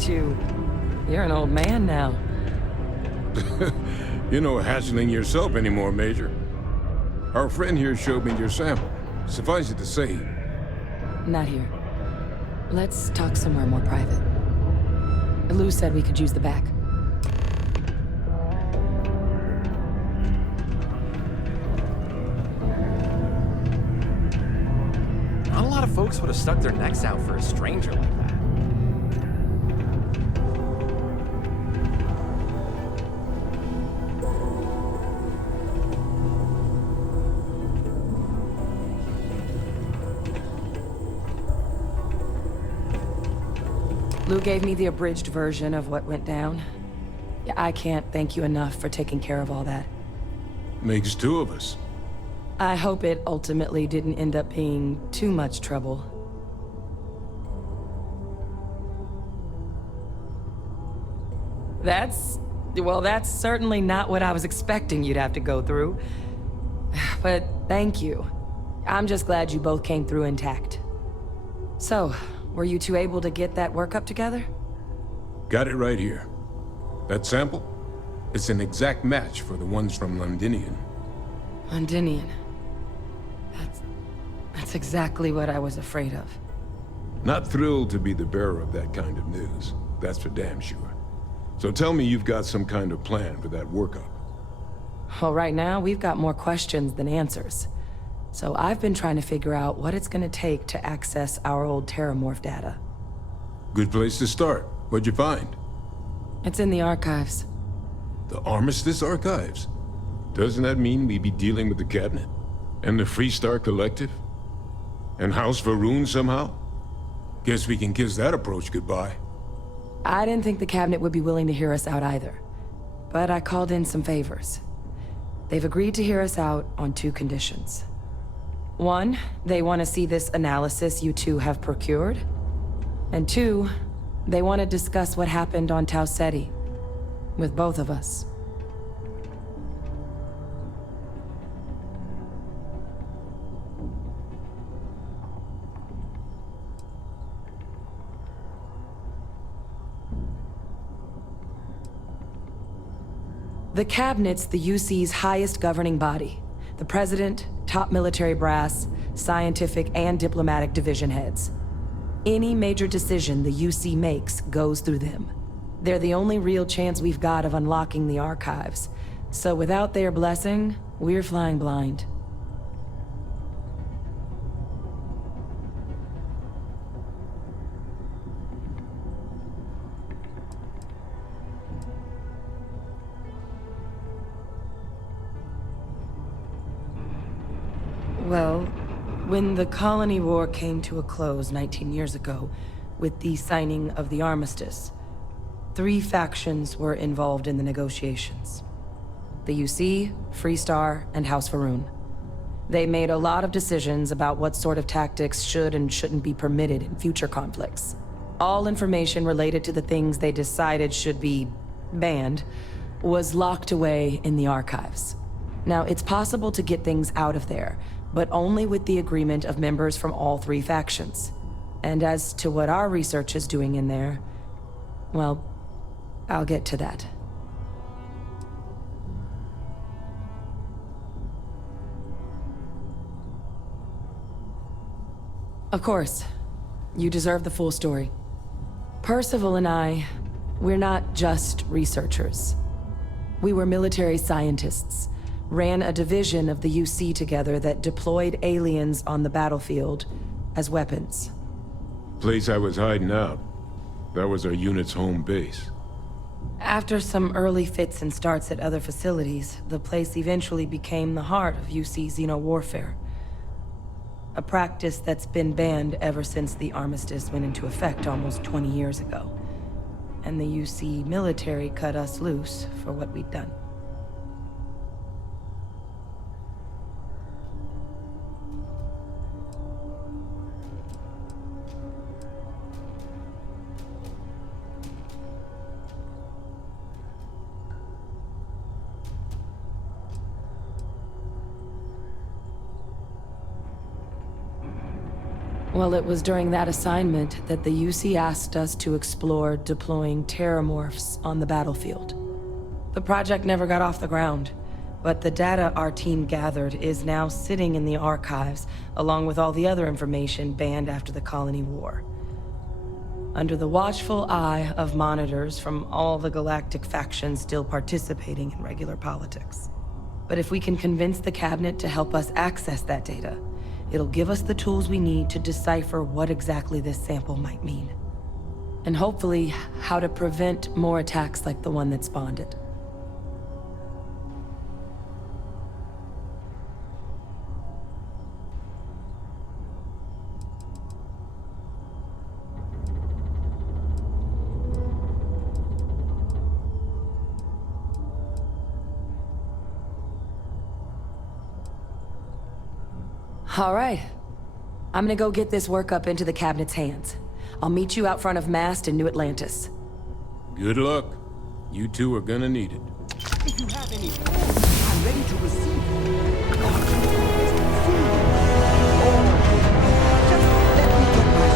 at you. You're an old man now. You're no hatchling yourself anymore, Major. Our friend here showed me your sample. Suffice it to say... Not here. Let's talk somewhere more private. Lou said we could use the back. Not a lot of folks would have stuck their necks out for a stranger like that. Lou gave me the abridged version of what went down. Yeah, I can't thank you enough for taking care of all that. Makes two of us. I hope it ultimately didn't end up being too much trouble. Well, that's certainly not what I was expecting you'd have to go through. But thank you. I'm just glad you both came through intact. So, were you two able to get that workup together? Got it right here. That sample? It's an exact match for the ones from Londinian. Londinian. That's exactly what I was afraid of. Not thrilled to be the bearer of that kind of news. That's for damn sure. So tell me you've got some kind of plan for that workup. Well, right now, we've got more questions than answers. So I've been trying to figure out what it's gonna take to access our old Terrormorph data. Good place to start. What'd you find? It's in the archives. The Armistice Archives? Doesn't that mean we'd be dealing with the Cabinet? And the Freestar Collective? And House Varun somehow? Guess we can kiss that approach goodbye. I didn't think the Cabinet would be willing to hear us out either. But I called in some favors. They've agreed to hear us out on two conditions. One, they want to see this analysis you two have procured. And two, they want to discuss what happened on Tau Ceti. With both of us. The Cabinet's the UC's highest governing body. The President, top military brass, scientific and diplomatic division heads. Any major decision the UC makes goes through them. They're the only real chance we've got of unlocking the archives. So without their blessing, we're flying blind. Well, when the Colony War came to a close 19 years ago, with the signing of the Armistice, 3 factions were involved in the negotiations. The UC, Freestar, and House Varun. They made a lot of decisions about what sort of tactics should and shouldn't be permitted in future conflicts. All information related to the things they decided should be banned was locked away in the archives. Now, it's possible to get things out of there, but only with the agreement of members from all 3 factions. And as to what our research is doing in there, well, I'll get to that. Of course, you deserve the full story. Percival and I, we're not just researchers. We were military scientists, ran a division of the UC together that deployed aliens on the battlefield as weapons. Place I was hiding out. That was our unit's home base. After some early fits and starts at other facilities, the place eventually became the heart of UC xeno-warfare. A practice that's been banned ever since the Armistice went into effect almost 20 years ago. And the UC military cut us loose for what we'd done. Well, it was during that assignment that the UC asked us to explore deploying Terrormorphs on the battlefield. The project never got off the ground, but the data our team gathered is now sitting in the archives, along with all the other information banned after the Colony War. Under the watchful eye of monitors from all the galactic factions still participating in regular politics. But if we can convince the cabinet to help us access that data, it'll give us the tools we need to decipher what exactly this sample might mean. And hopefully, how to prevent more attacks like the one that spawned it. All right. I'm gonna go get this work up into the cabinet's hands. I'll meet you out front of Mast in New Atlantis. Good luck. You two are gonna need it. If you have any food, I'm ready to receive it. Food. Oh, just let me get my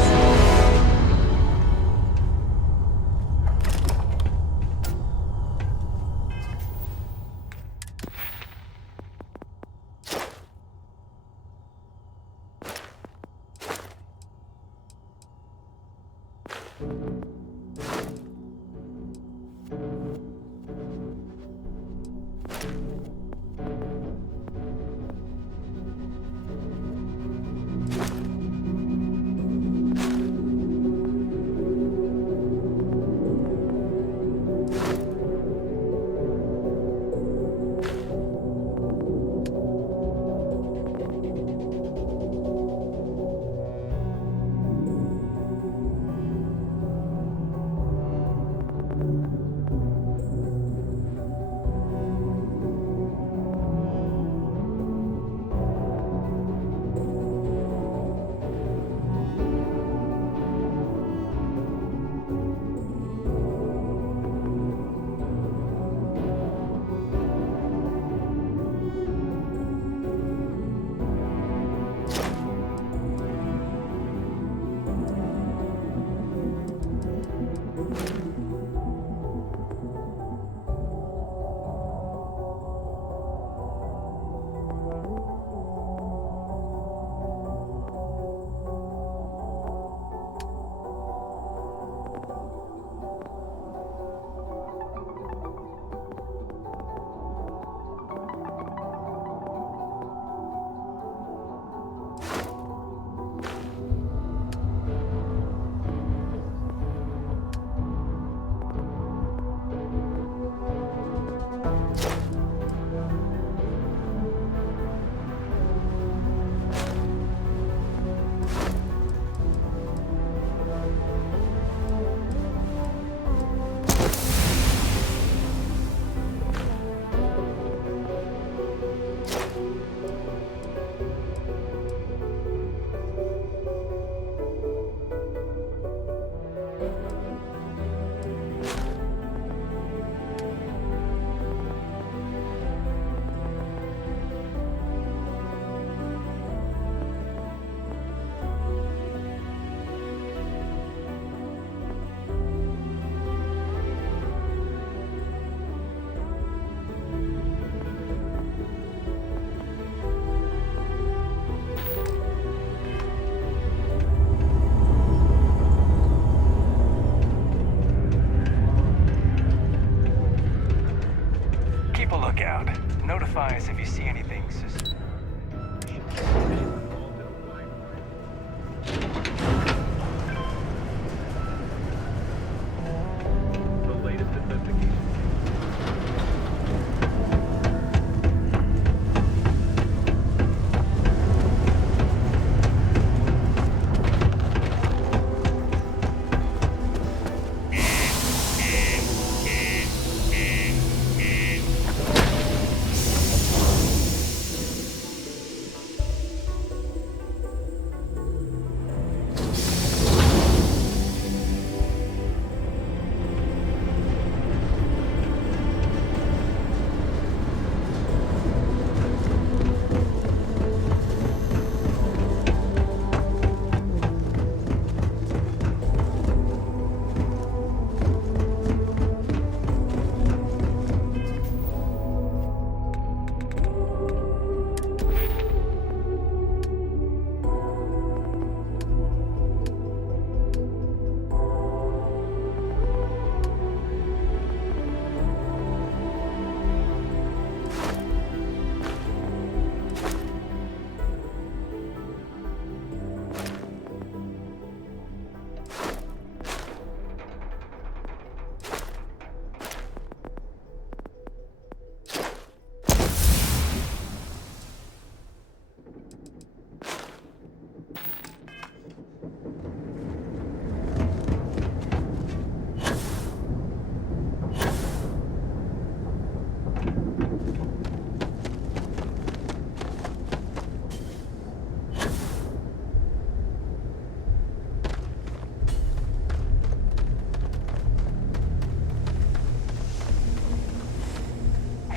Notify us if you see anything suspicious.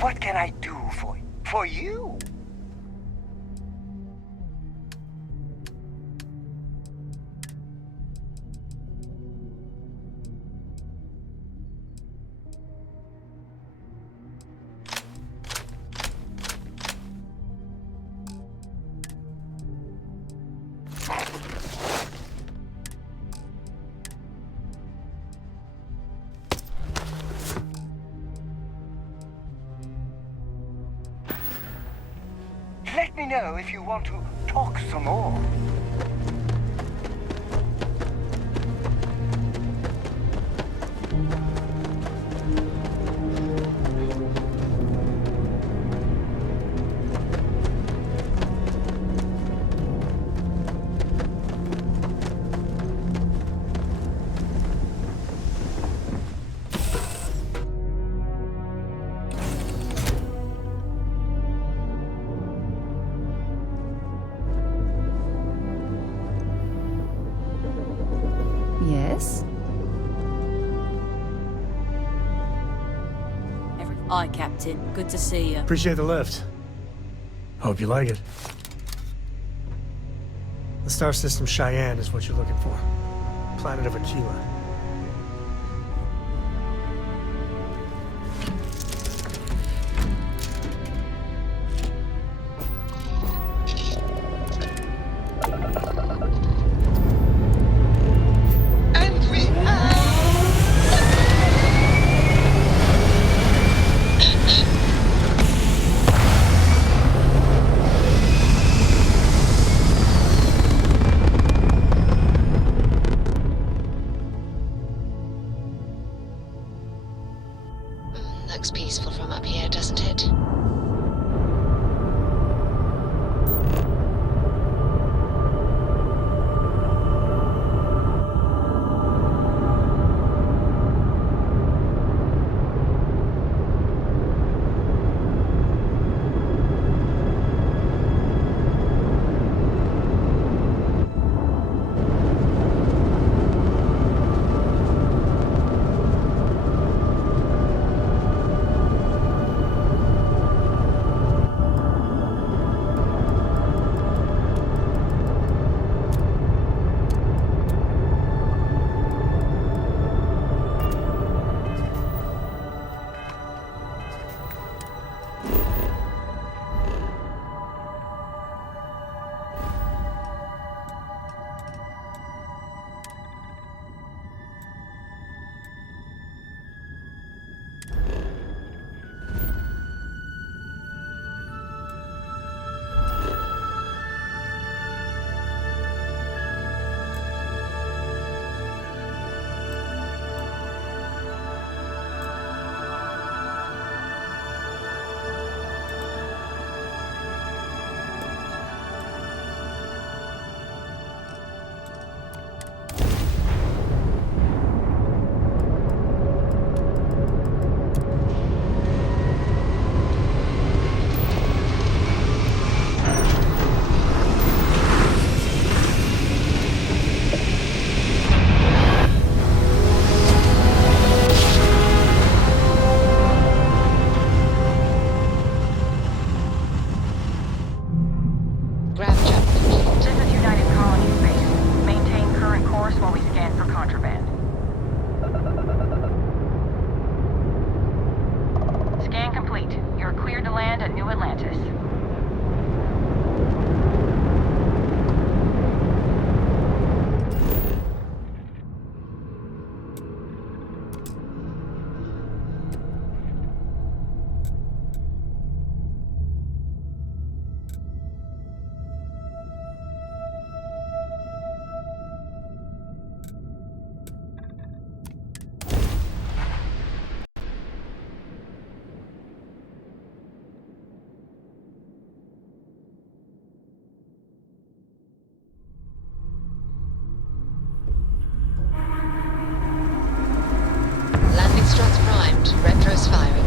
What can I do for you? Let me know if you want to talk some more. Yes? Hi, Captain. Good to see you. Appreciate the lift. Hope you like it. The star system Cheyenne is what you're looking for. Planet of Aquila. Looks peaceful from up here, doesn't it? Struts primed. Retros firing.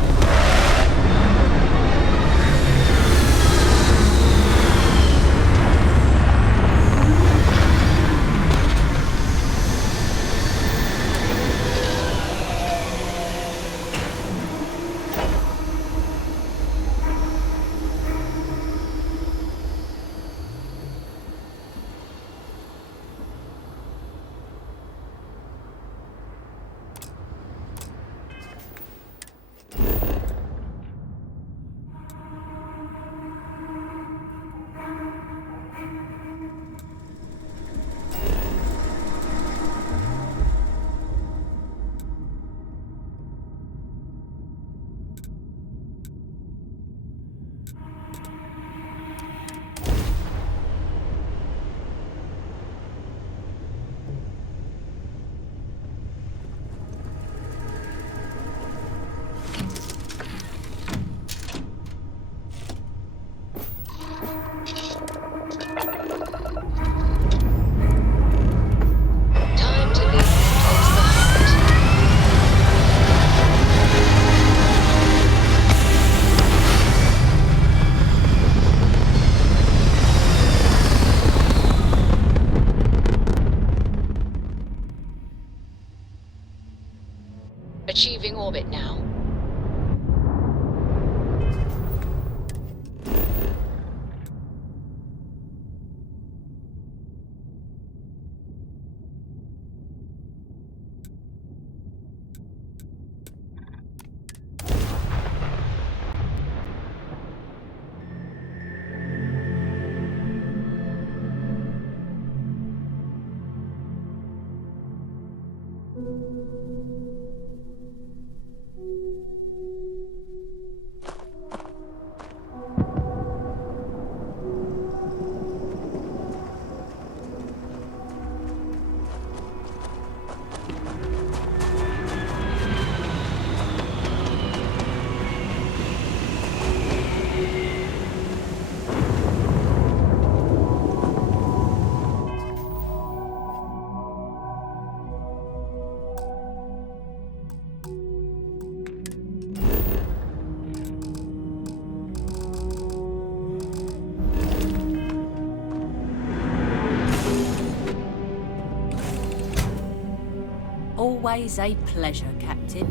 Always a pleasure, Captain.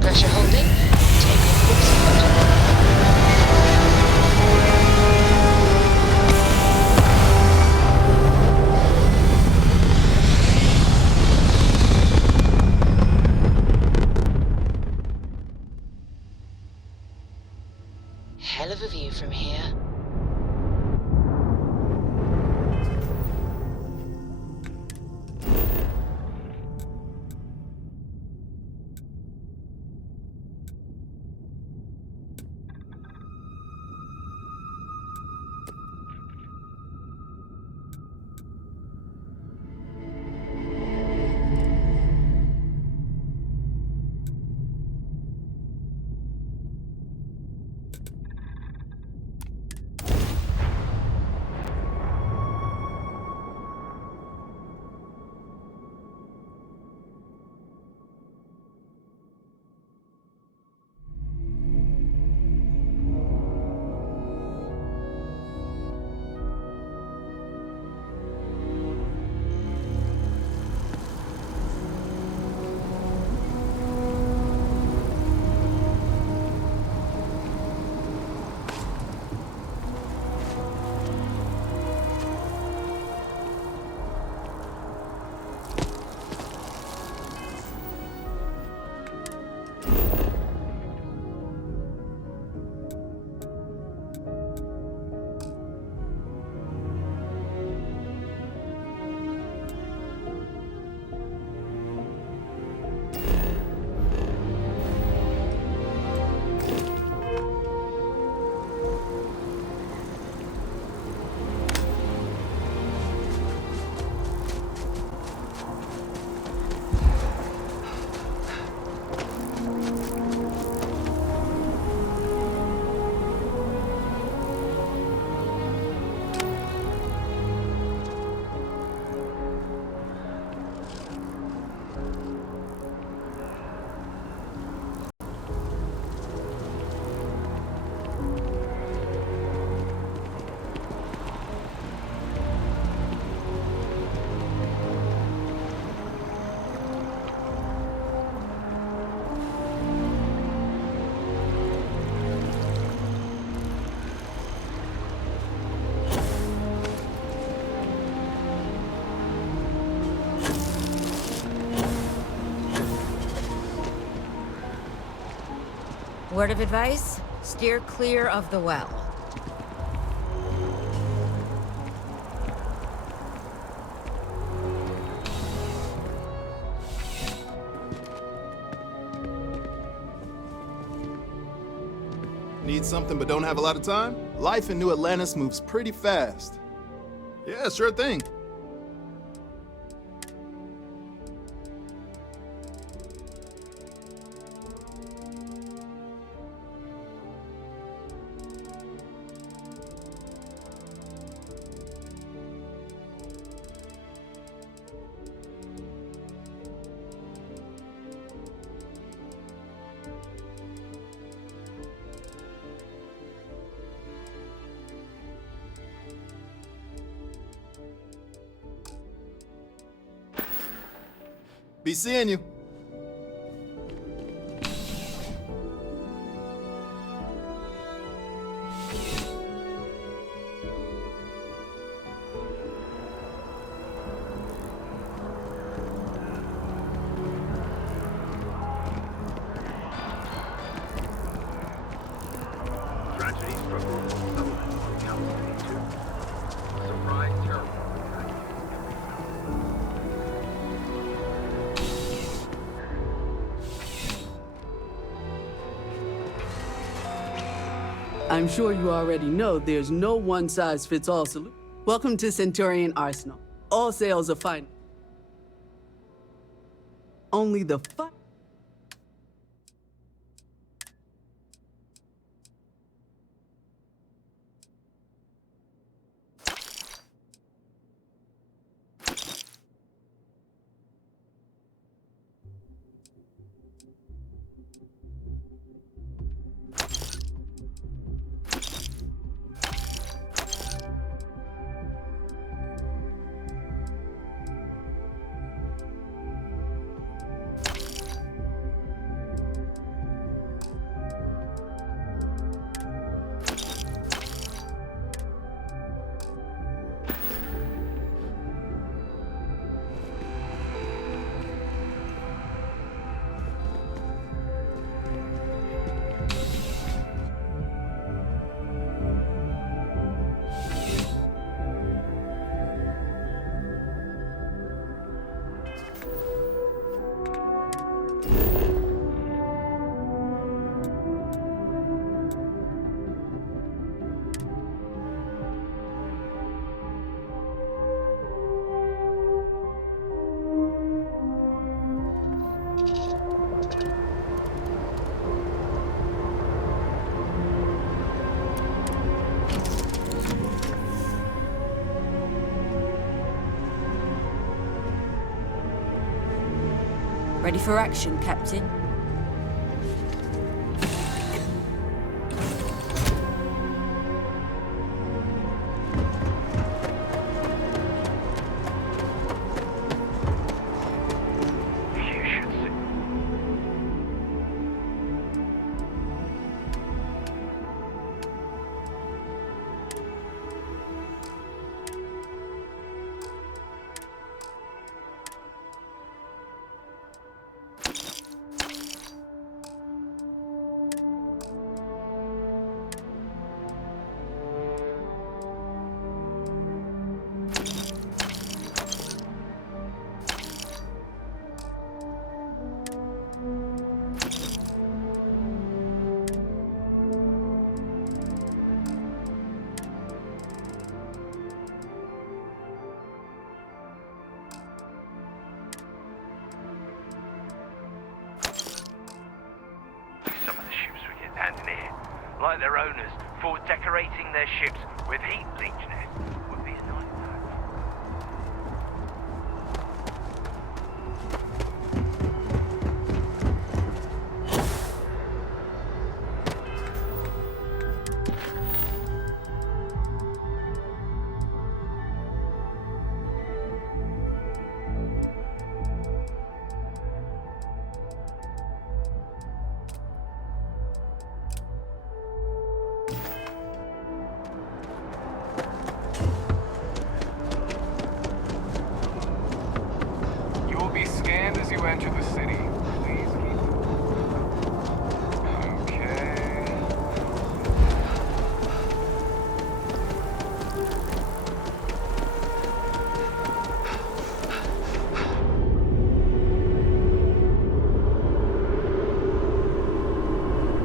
Pressure holding. Take off full speed. Hell of a view from here. Word of advice? Steer clear of the well. Need something but don't have a lot of time? Life in New Atlantis moves pretty fast. Yeah, sure thing. Be seeing you. I'm sure you already know there's no one-size-fits-all solution. Welcome to Centurion Arsenal. All sales are fine. Only the fun. Ready for action, Captain? Like their owners, for decorating their ships with heat bleach net would be a nightmare. As you enter the city, please keep... Okay...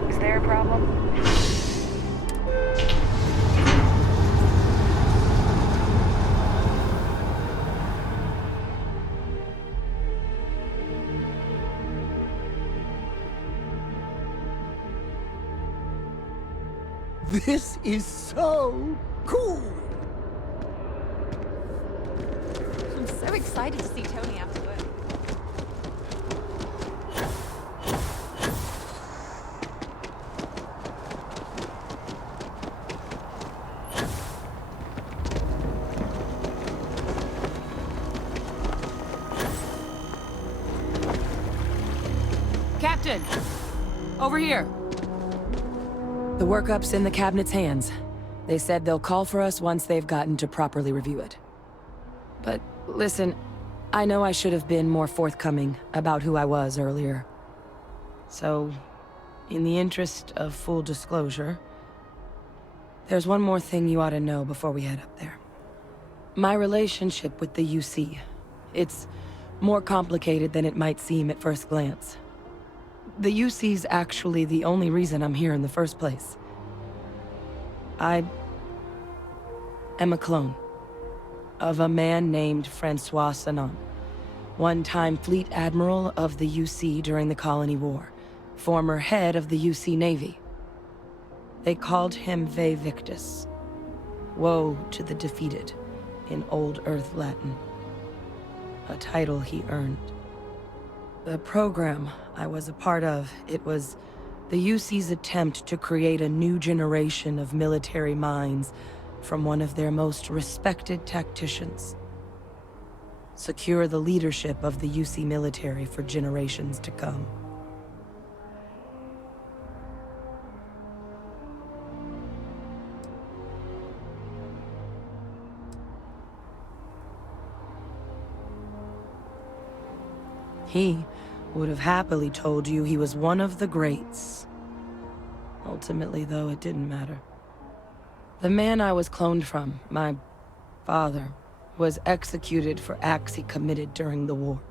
Is there a problem? This is so cool! I'm so excited to see Tony after work. Captain! Over here! The workup's in the cabinet's hands. They said they'll call for us once they've gotten to properly review it. But listen, I know I should have been more forthcoming about who I was earlier. So, in the interest of full disclosure, There's one more thing you ought to know before we head up there. My relationship with the UC. It's more complicated than it might seem at first glance. The UC's actually the only reason I'm here in the first place. I am a clone of a man named Francois Sanon, one-time fleet admiral of the UC during the Colony War, former head of the UC Navy. They called him Ve Victus, woe to the defeated, in Old Earth Latin, a title he earned. The program I was a part of, it was the UC's attempt to create a new generation of military minds from one of their most respected tacticians. Secure the leadership of the UC military for generations to come. He would have happily told you he was one of the greats. Ultimately, though, it didn't matter. The man I was cloned from, my father, was executed for acts he committed during the war.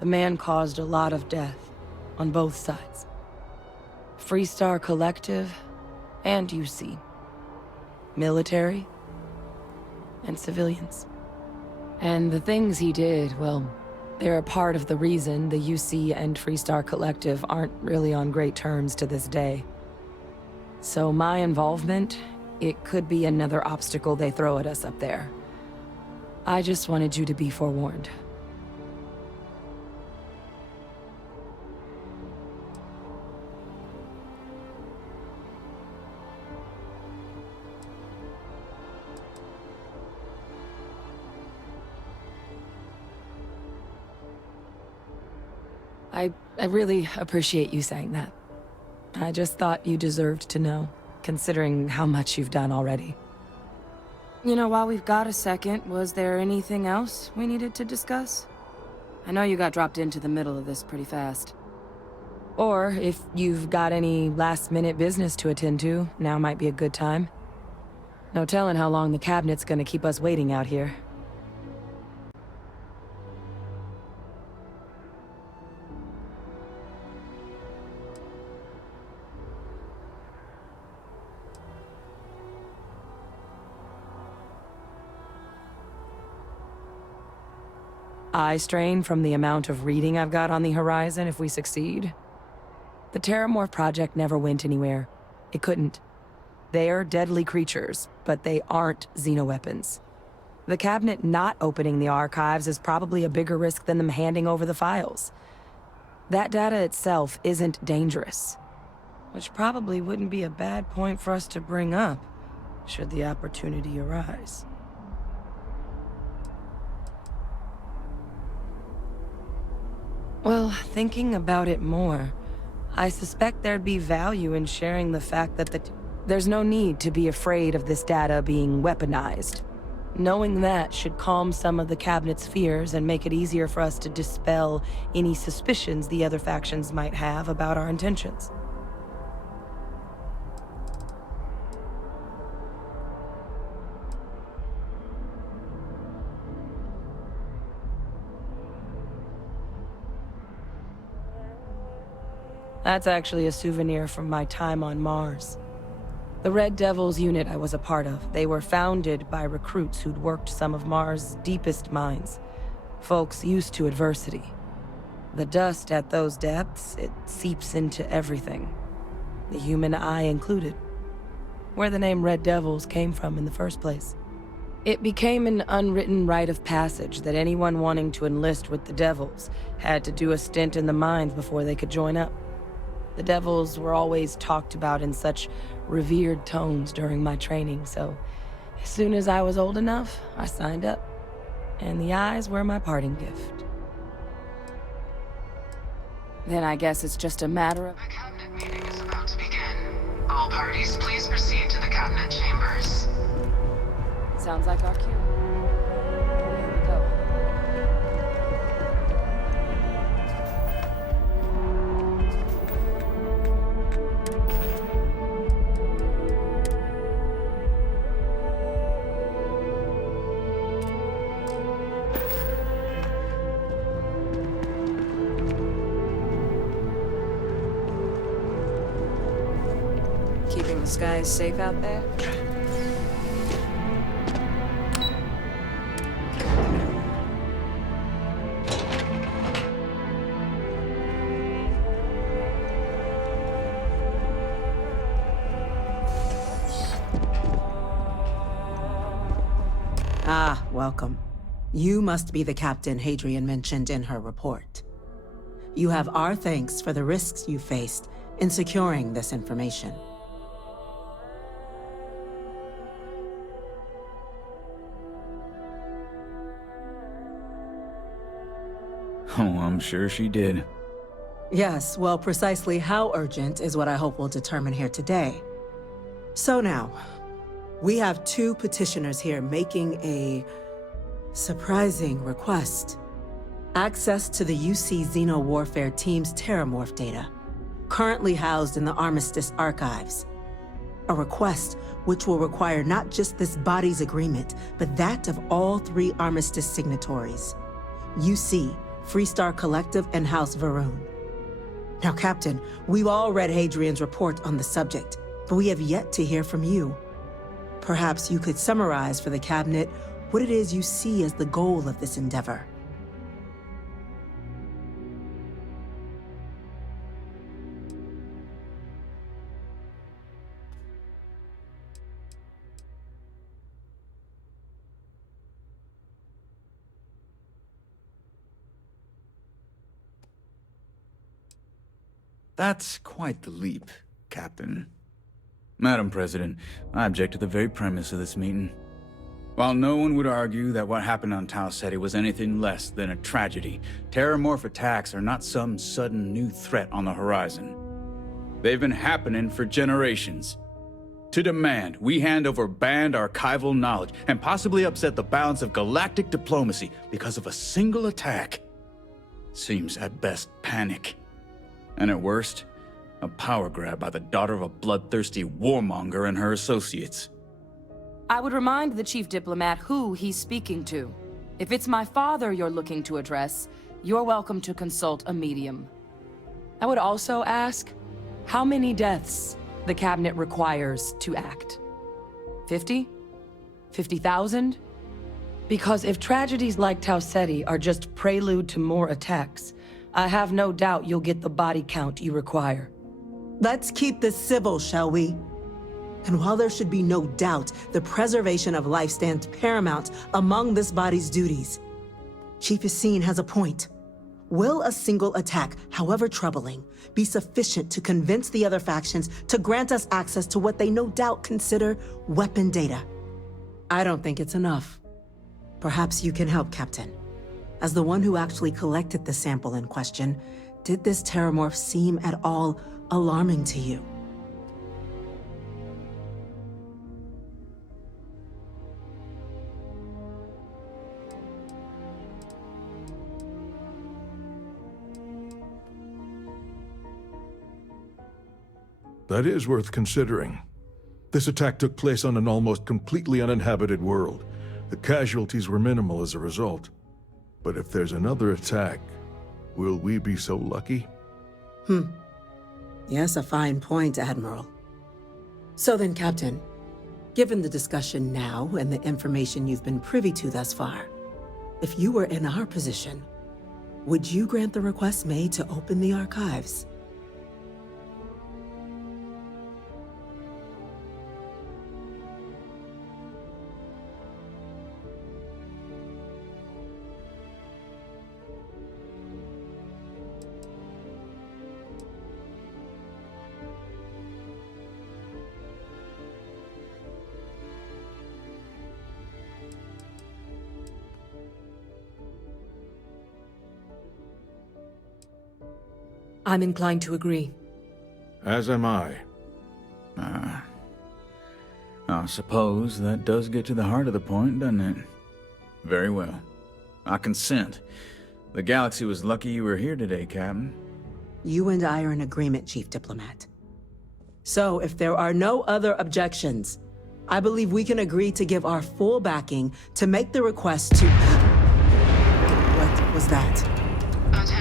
The man caused a lot of death, on both sides. Freestar Collective and UC. Military and civilians. And the things he did, well, they're a part of the reason the UC and Freestar Collective aren't really on great terms to this day. So my involvement, it could be another obstacle they throw at us up there. I just wanted you to be forewarned. I really appreciate you saying that. I just thought you deserved to know, considering how much you've done already. You know, while we've got a second, was there anything else we needed to discuss? I know you got dropped into the middle of this pretty fast. Or, if you've got any last-minute business to attend to, now might be a good time. No telling how long the cabinet's gonna keep us waiting out here. Eye strain from the amount of reading I've got on the horizon if we succeed. The Terrormorph project never went anywhere. It couldn't. They're deadly creatures, but they aren't xenoweapons. The cabinet not opening the archives is probably a bigger risk than them handing over the files. That data itself isn't dangerous. Which probably wouldn't be a bad point for us to bring up, should the opportunity arise. Well, thinking about it more, I suspect there'd be value in sharing the fact that there's no need to be afraid of this data being weaponized. Knowing that should calm some of the cabinet's fears and make it easier for us to dispel any suspicions the other factions might have about our intentions. That's actually a souvenir from my time on Mars. The Red Devils unit I was a part of, they were founded by recruits who'd worked some of Mars' deepest mines. Folks used to adversity. The dust at those depths, it seeps into everything. The human eye included. Where the name Red Devils came from in the first place. It became an unwritten rite of passage that anyone wanting to enlist with the Devils had to do a stint in the mines before they could join up. The Devils were always talked about in such revered tones during my training, so as soon as I was old enough, I signed up. And the eyes were my parting gift. Then I guess it's just a matter of... The cabinet meeting is about to begin. All parties, please proceed to the cabinet chambers. Sounds like our cue. Here we go. This guy is safe out there? Ah, welcome. You must be the captain Hadrian mentioned in her report. You have our thanks for the risks you faced in securing this information. Oh, I'm sure she did. Yes, well, precisely how urgent is what I hope we'll determine here today. So now, we have two petitioners here making a surprising request. Access to the UC Xeno Warfare Team's Terrormorph data, currently housed in the Armistice archives. A request which will require not just this body's agreement, but that of all 3 Armistice signatories. UC, Freestar Collective, and House Varun. Now, Captain, we've all read Hadrian's report on the subject, but we have yet to hear from you. Perhaps you could summarize for the Cabinet what it is you see as the goal of this endeavor. That's quite the leap, Captain. Madam President, I object to the very premise of this meeting. While no one would argue that what happened on Tau Ceti was anything less than a tragedy, Terrormorph attacks are not some sudden new threat on the horizon. They've been happening for generations. To demand we hand over banned archival knowledge and possibly upset the balance of galactic diplomacy because of a single attack seems at best panic. And at worst, a power grab by the daughter of a bloodthirsty warmonger and her associates. I would remind the chief diplomat who he's speaking to. If it's my father you're looking to address, you're welcome to consult a medium. I would also ask, how many deaths the Cabinet requires to act? 50? 50,000? Because if tragedies like Tau Ceti are just prelude to more attacks, I have no doubt you'll get the body count you require. Let's keep this civil, shall we? And while there should be no doubt the preservation of life stands paramount among this body's duties, Chief Yassine has a point. Will a single attack, however troubling, be sufficient to convince the other factions to grant us access to what they no doubt consider weapon data? I don't think it's enough. Perhaps you can help, Captain. As the one who actually collected the sample in question, did this Terrormorph seem at all alarming to you? That is worth considering. This attack took place on an almost completely uninhabited world. The casualties were minimal as a result. But if there's another attack, will we be so lucky? Yes, a fine point, Admiral. So then, Captain, given the discussion now and the information you've been privy to thus far, if you were in our position, would you grant the request made to open the archives? I'm inclined to agree. As am I. I suppose that does get to the heart of the point, doesn't it? Very well. I consent. The galaxy was lucky you were here today, Captain. You and I are in agreement, Chief Diplomat. So, if there are no other objections, I believe we can agree to give our full backing to make the request to... What was that? Attention.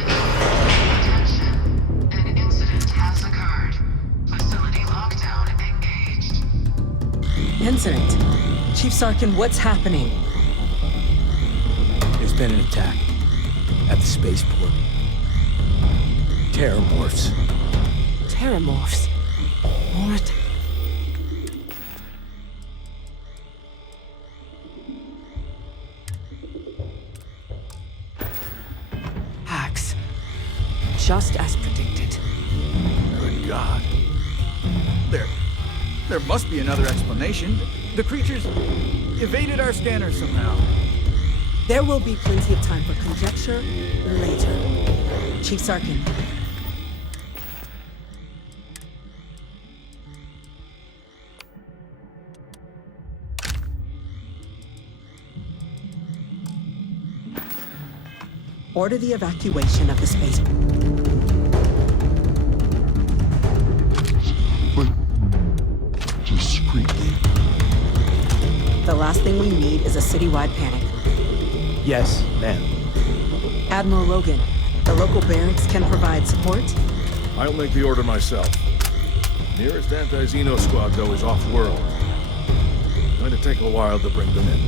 An incident has occurred. Facility lockdown engaged. Incident. Chief Sarkin, what's happening? There's been an attack at the spaceport. Terrormorphs. Terrormorphs. More Hacks. Just as predicted. Good God. There must be another explanation. The creatures evaded our scanner somehow. There will be plenty of time for conjecture later. Chief Sarkin. Order the evacuation of the spaceport. Discreetly. The last thing we need is a citywide panic. Yes, ma'am. Admiral Logan, the local barracks can provide support? I'll make the order myself. Nearest anti-Xeno squad, though, is off-world. Going to take a while to bring them in.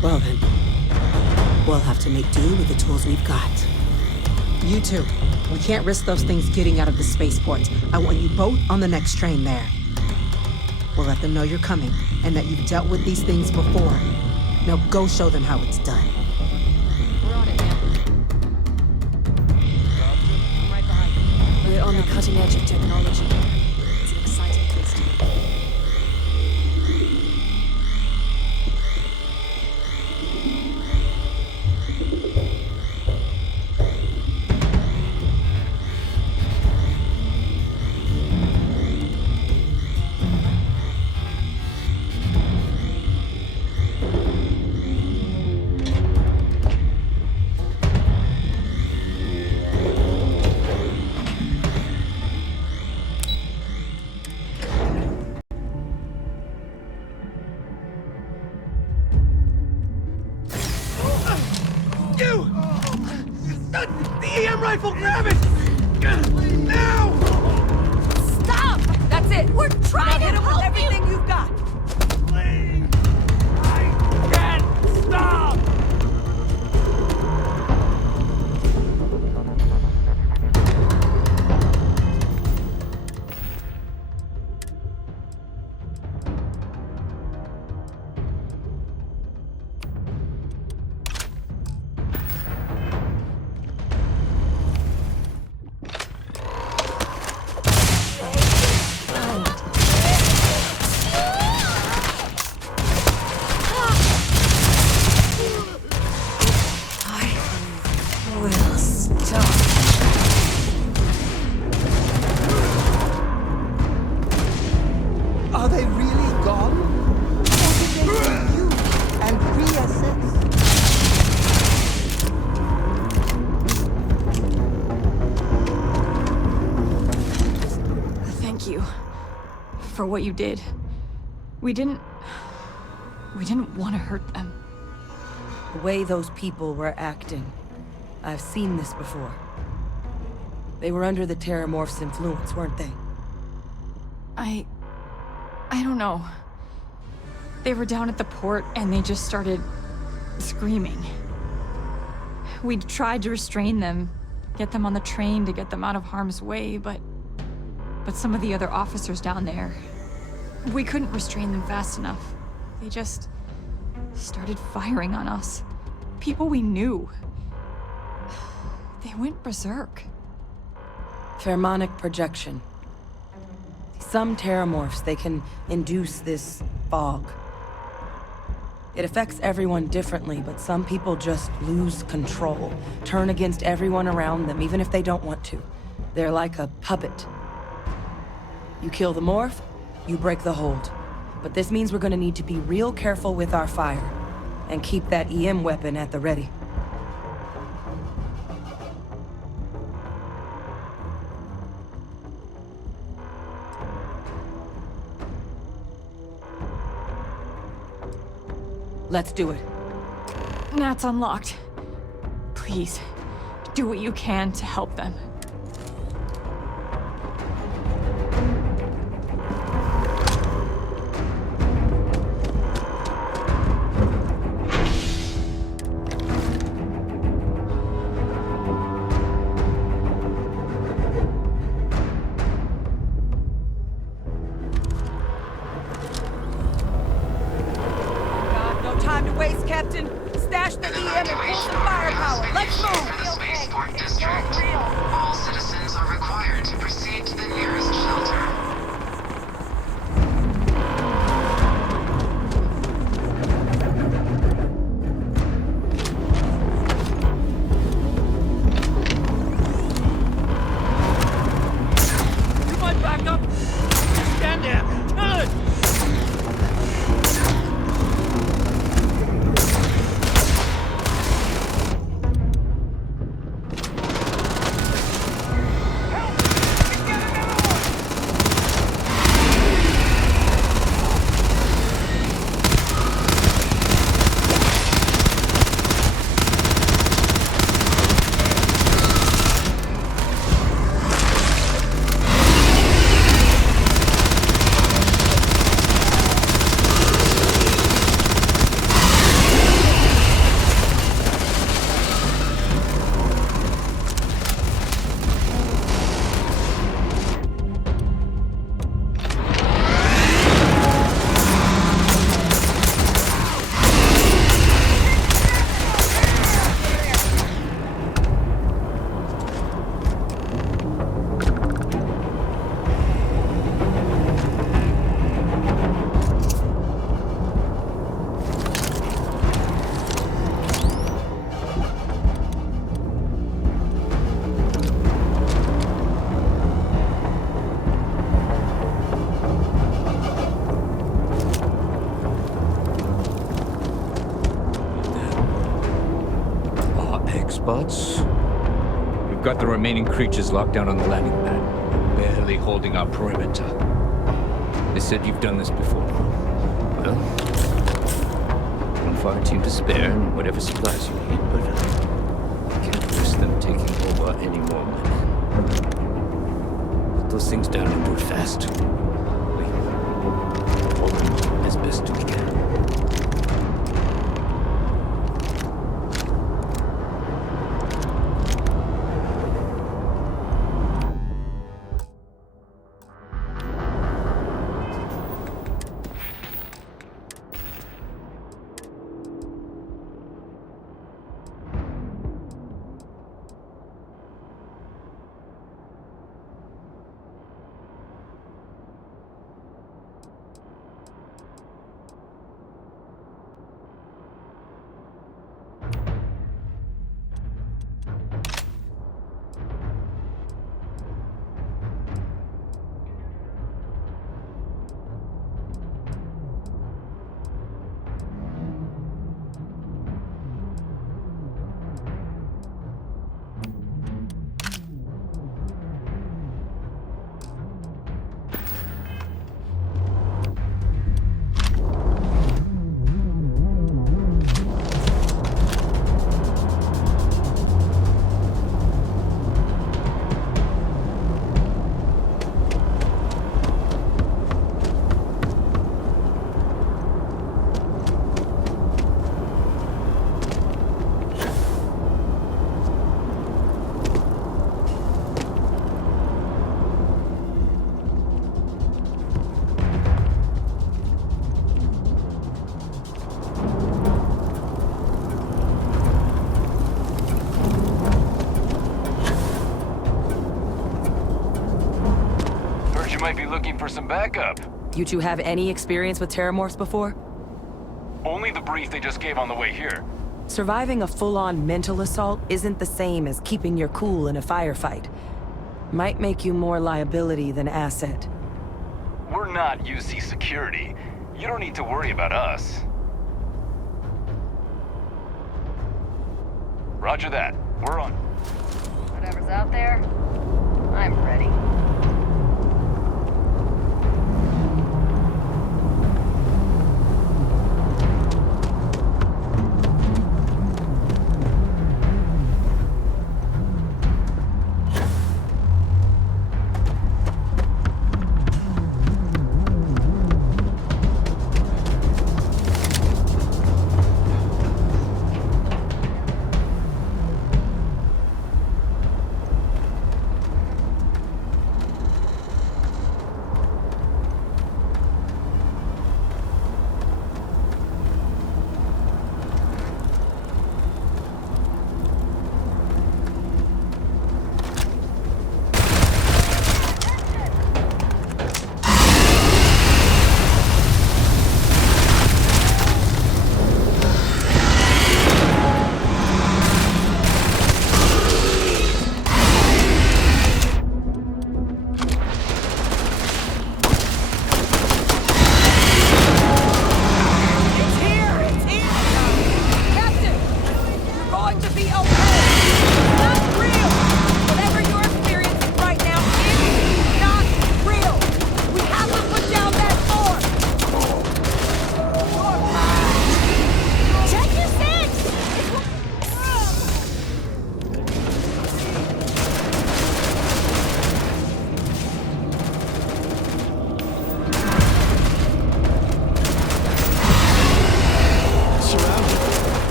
Well then, we'll have to make do with the tools we've got. You two, we can't risk those things getting out of the spaceport. I want you both on the next train there. We'll let them know you're coming, and that you've dealt with these things before. Now go show them how it's done. We're on it, man. I'm right behind you. We're on the cutting edge of technology. It's an exciting place to be. The EM rifle, grab it! Now! Stop! That's it! We're trying to help everything you've got! Please! I can't stop! Are they really gone? Or did they review and reassess? Thank you for what you did. We didn't want to hurt them. The way those people were acting, I've seen this before. They were under the Terrormorphs' influence, weren't they? I don't know. They were down at the port and they just started screaming. We tried to restrain them, get them on the train to get them out of harm's way, but some of the other officers down there, we couldn't restrain them fast enough. They just started firing on us. People we knew. They went berserk. Pheromonic projection. Some Terrormorphs, they can induce this fog. It affects everyone differently, but some people just lose control, turn against everyone around them, even if they don't want to. They're like a puppet. You kill the morph, you break the hold. But this means we're gonna need to be real careful with our fire, and keep that EM weapon at the ready. Let's do it. Nat's unlocked. Please, do what you can to help them. Captain! Stash the EM and pull some firepower! Let's move! For the spaceport district. All citizens are required to proceed to the nearest shelter. You might back up. Just stand there. Good. Spots. We've got the remaining creatures locked down on the landing pad, barely holding our perimeter. They said you've done this before. Well, one fire team to spare and whatever supplies you need, but I can't risk them taking over any more men. Put those things down and do it fast. Hold them as best we can. Might be looking for some backup. You two have any experience with Terrormorphs before? Only the brief they just gave on the way here. Surviving a full-on mental assault isn't the same as keeping your cool in a firefight. Might make you more liability than asset. We're not UC security. You don't need to worry about us. Roger that. We're on. Whatever's out there, I'm ready.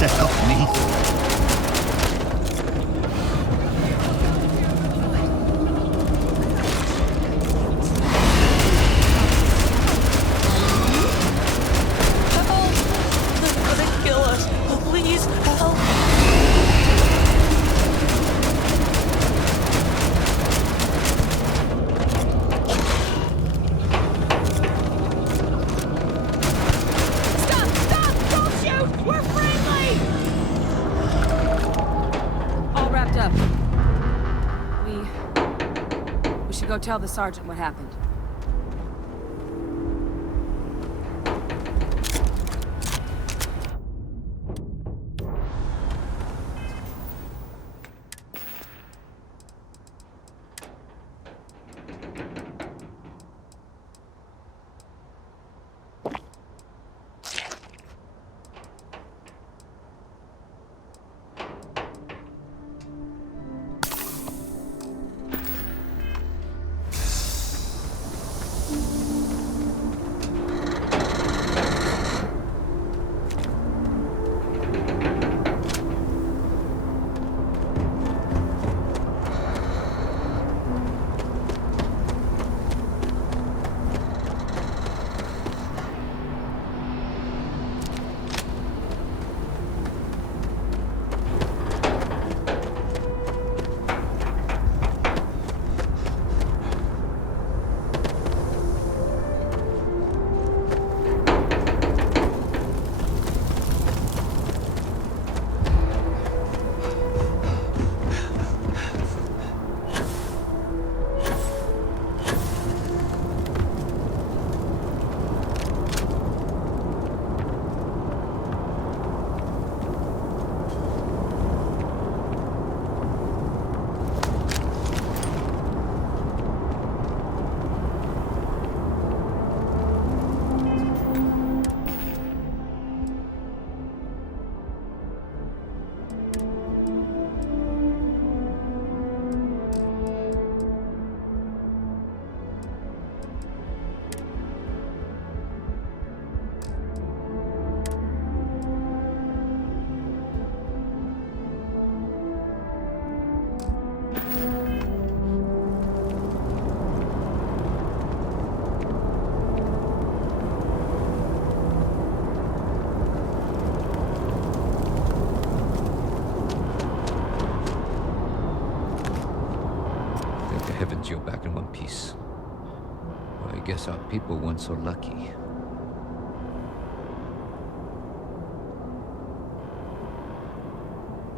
to help me. Go tell the sergeant what happened. You're back in one piece. Well, I guess our people weren't so lucky.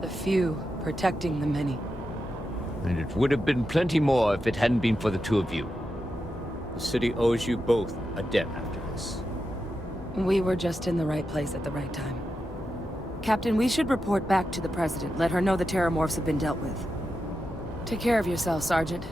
The few protecting the many. And it would have been plenty more if it hadn't been for the two of you. The city owes you both a debt after this. We were just in the right place at the right time. Captain, we should report back to the President. Let her know the Terrormorphs have been dealt with. Take care of yourself, Sergeant.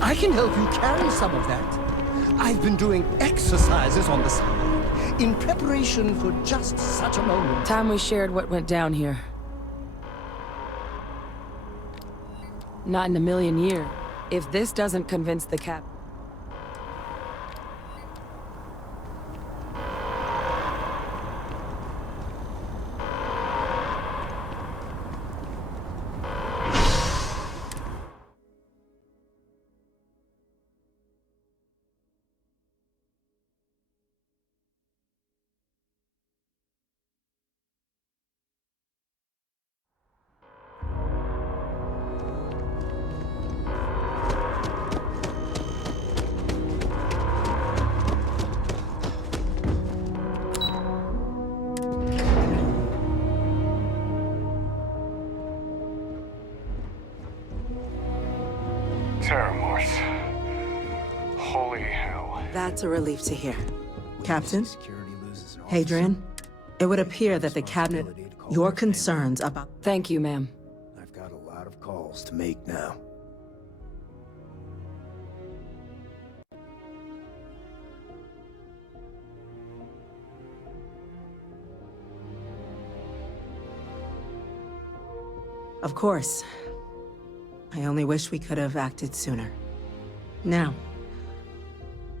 I can help you carry some of that. I've been doing exercises on the side, in preparation for just such a moment. Time we shared what went down here. Not in a million years. If this doesn't convince the cap... Terrormorphs. Holy hell. That's a relief to hear. Captain? Hadrian, it would appear that the cabinet... your concerns about... Thank you, ma'am. I've got a lot of calls to make now. Of course. I only wish we could have acted sooner. Now,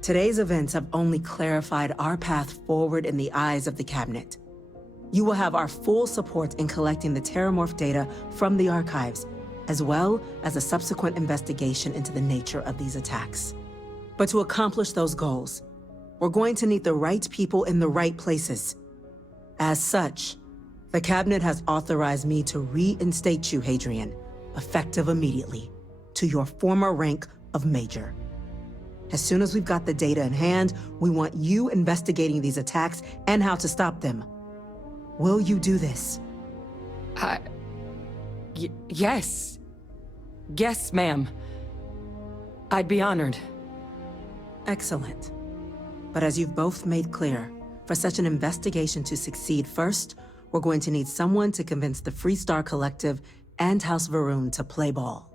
today's events have only clarified our path forward in the eyes of the Cabinet. You will have our full support in collecting the Terrormorph data from the archives, as well as a subsequent investigation into the nature of these attacks. But to accomplish those goals, we're going to need the right people in the right places. As such, the Cabinet has authorized me to reinstate you, Hadrian, effective immediately, to your former rank of Major. As soon as we've got the data in hand, we want you investigating these attacks and how to stop them. Will you do this? Yes. Yes, ma'am. I'd be honored. Excellent. But as you've both made clear, for such an investigation to succeed first, we're going to need someone to convince the Freestar Collective and House Varun to play ball.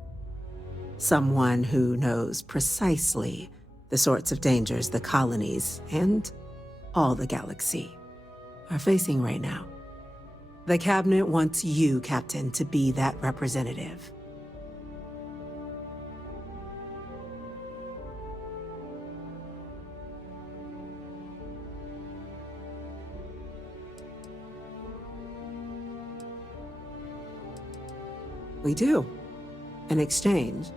Someone who knows precisely the sorts of dangers the colonies and all the galaxy are facing right now. The Cabinet wants you, Captain, to be that representative. We do. In exchange,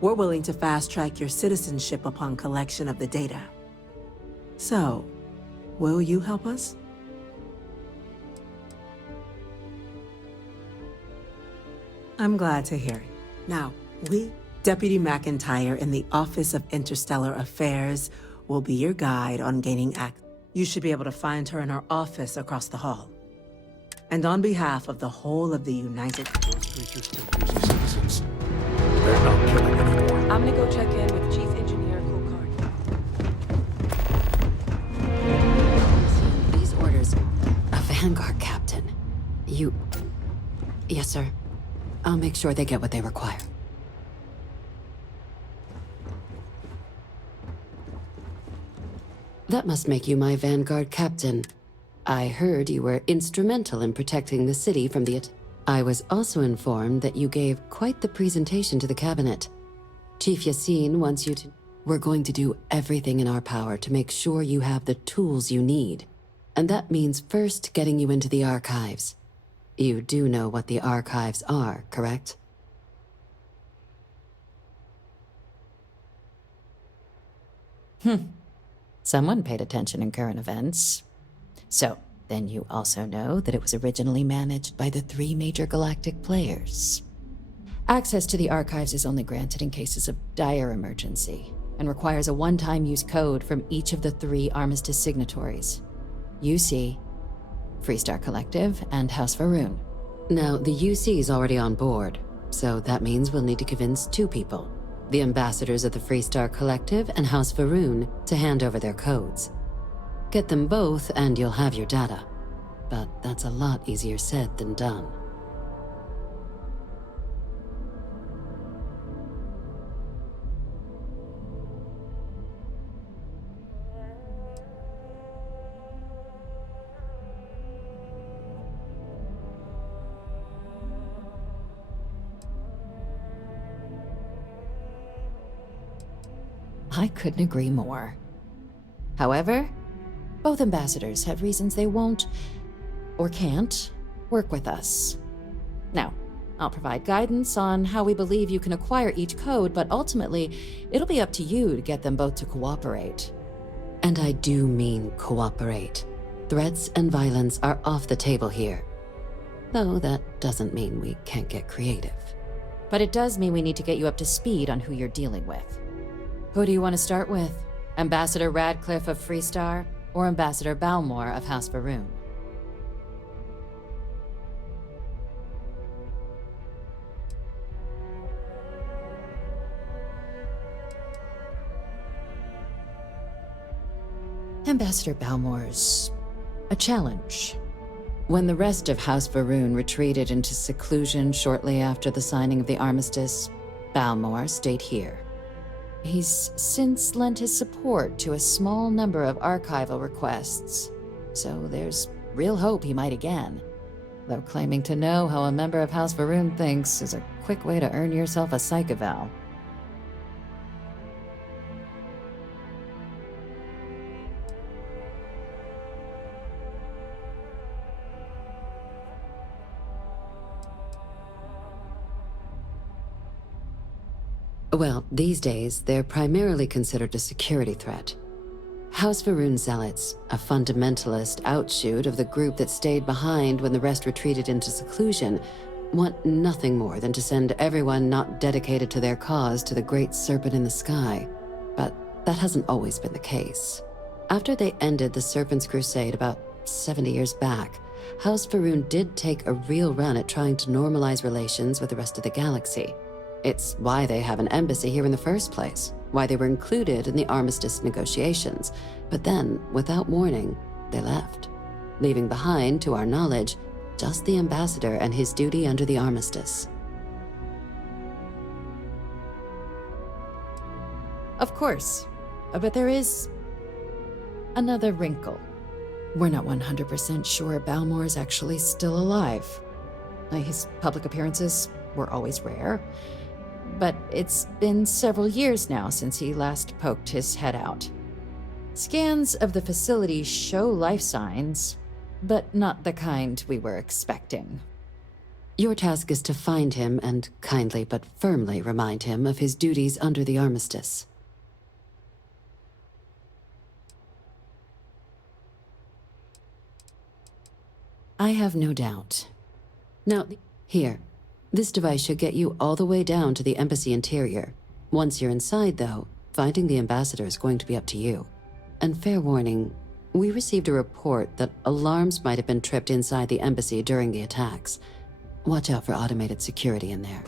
we're willing to fast-track your citizenship upon collection of the data. So, will you help us? I'm glad to hear it. Now, Deputy McIntyre in the Office of Interstellar Affairs, will be your guide on gaining access. You should be able to find her in her office across the hall. And on behalf of the whole of the United... Those creatures still using citizens. They're not killing anymore. I'm gonna go check in with Chief Engineer Kulkarni. These orders. A Vanguard captain. You... Yes, sir. I'll make sure they get what they require. That must make you my Vanguard captain. I heard you were instrumental in protecting the city from the I was also informed that you gave quite the presentation to the Cabinet. Chief Yassine wants you to... We're going to do everything in our power to make sure you have the tools you need. And that means first getting you into the archives. You do know what the archives are, correct? Someone paid attention in current events. So, then you also know that it was originally managed by the 3 major galactic players. Access to the archives is only granted in cases of dire emergency, and requires a one-time use code from each of the 3 Armistice signatories. UC, Freestar Collective, and House Varun. Now, the UC is already on board, so that means we'll need to convince 2 people. The ambassadors of the Freestar Collective and House Varun to hand over their codes. Get them both and you'll have your data. But that's a lot easier said than done. I couldn't agree more. However, both ambassadors have reasons they won't, or can't, work with us. Now, I'll provide guidance on how we believe you can acquire each code, but ultimately, it'll be up to you to get them both to cooperate. And I do mean cooperate. Threats and violence are off the table here. Though that doesn't mean we can't get creative. But it does mean we need to get you up to speed on who you're dealing with. Who do you want to start with? Ambassador Radcliffe of Freestar, or Ambassador Balmore of House Varun? Ambassador Balmore's a challenge. When the rest of House Varun retreated into seclusion shortly after the signing of the armistice, Balmor stayed here. He's since lent his support to a small number of archival requests, so there's real hope he might again. Though claiming to know how a member of House Varun thinks is a quick way to earn yourself a psych eval. Well, these days, they're primarily considered a security threat. House Varun Zealots, a fundamentalist outshoot of the group that stayed behind when the rest retreated into seclusion, want nothing more than to send everyone not dedicated to their cause to the great serpent in the sky. But that hasn't always been the case. After they ended the Serpent's Crusade about 70 years back, House Varun did take a real run at trying to normalize relations with the rest of the galaxy. It's why they have an embassy here in the first place, why they were included in the armistice negotiations. But then, without warning, they left, leaving behind, to our knowledge, just the ambassador and his duty under the armistice. Of course, but there is another wrinkle. We're not 100% sure Balmor is actually still alive. His public appearances were always rare, but it's been several years now since he last poked his head out. Scans of the facility show life signs, but not the kind we were expecting. Your task is to find him and kindly but firmly remind him of his duties under the armistice. I have no doubt. Now, here. This device should get you all the way down to the embassy interior. Once you're inside, though, finding the ambassador is going to be up to you. And fair warning, we received a report that alarms might have been tripped inside the embassy during the attacks. Watch out for automated security in there.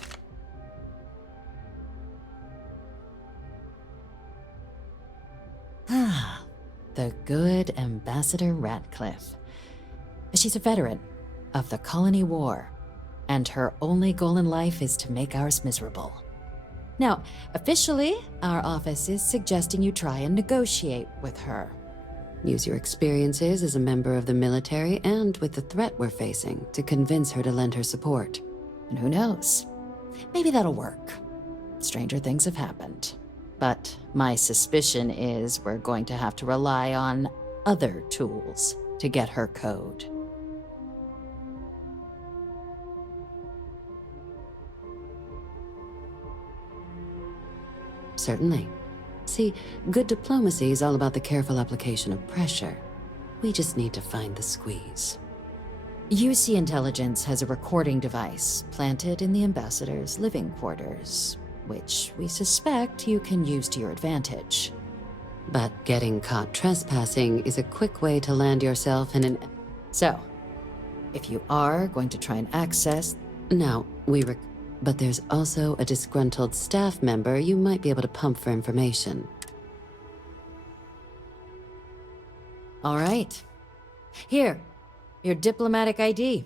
Ah, the good Ambassador Ratcliffe. She's a veteran of the Colony War, and her only goal in life is to make ours miserable. Now, officially, our office is suggesting you try and negotiate with her. Use your experiences as a member of the military and with the threat we're facing to convince her to lend her support. And who knows? Maybe that'll work. Stranger things have happened. But my suspicion is we're going to have to rely on other tools to get her code. Certainly. See, good diplomacy is all about the careful application of pressure. We just need to find the squeeze. UC Intelligence has a recording device planted in the ambassador's living quarters, which we suspect you can use to your advantage. But getting caught trespassing is a quick way to land yourself in an... So, if you are going to try and access... Now, but there's also a disgruntled staff member you might be able to pump for information. All right. Here, your diplomatic ID.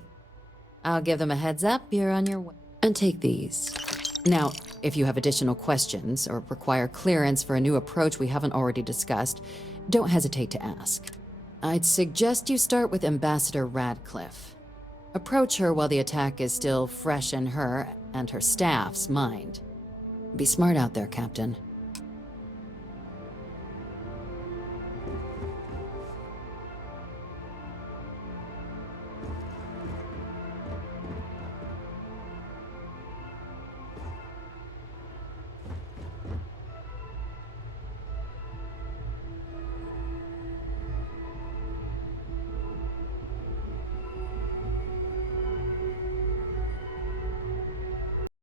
I'll give them a heads up, you're on your way. And take these. Now, if you have additional questions or require clearance for a new approach we haven't already discussed, don't hesitate to ask. I'd suggest you start with Ambassador Ratcliffe. Approach her while the attack is still fresh in her and her staff's mind. Be smart out there, Captain.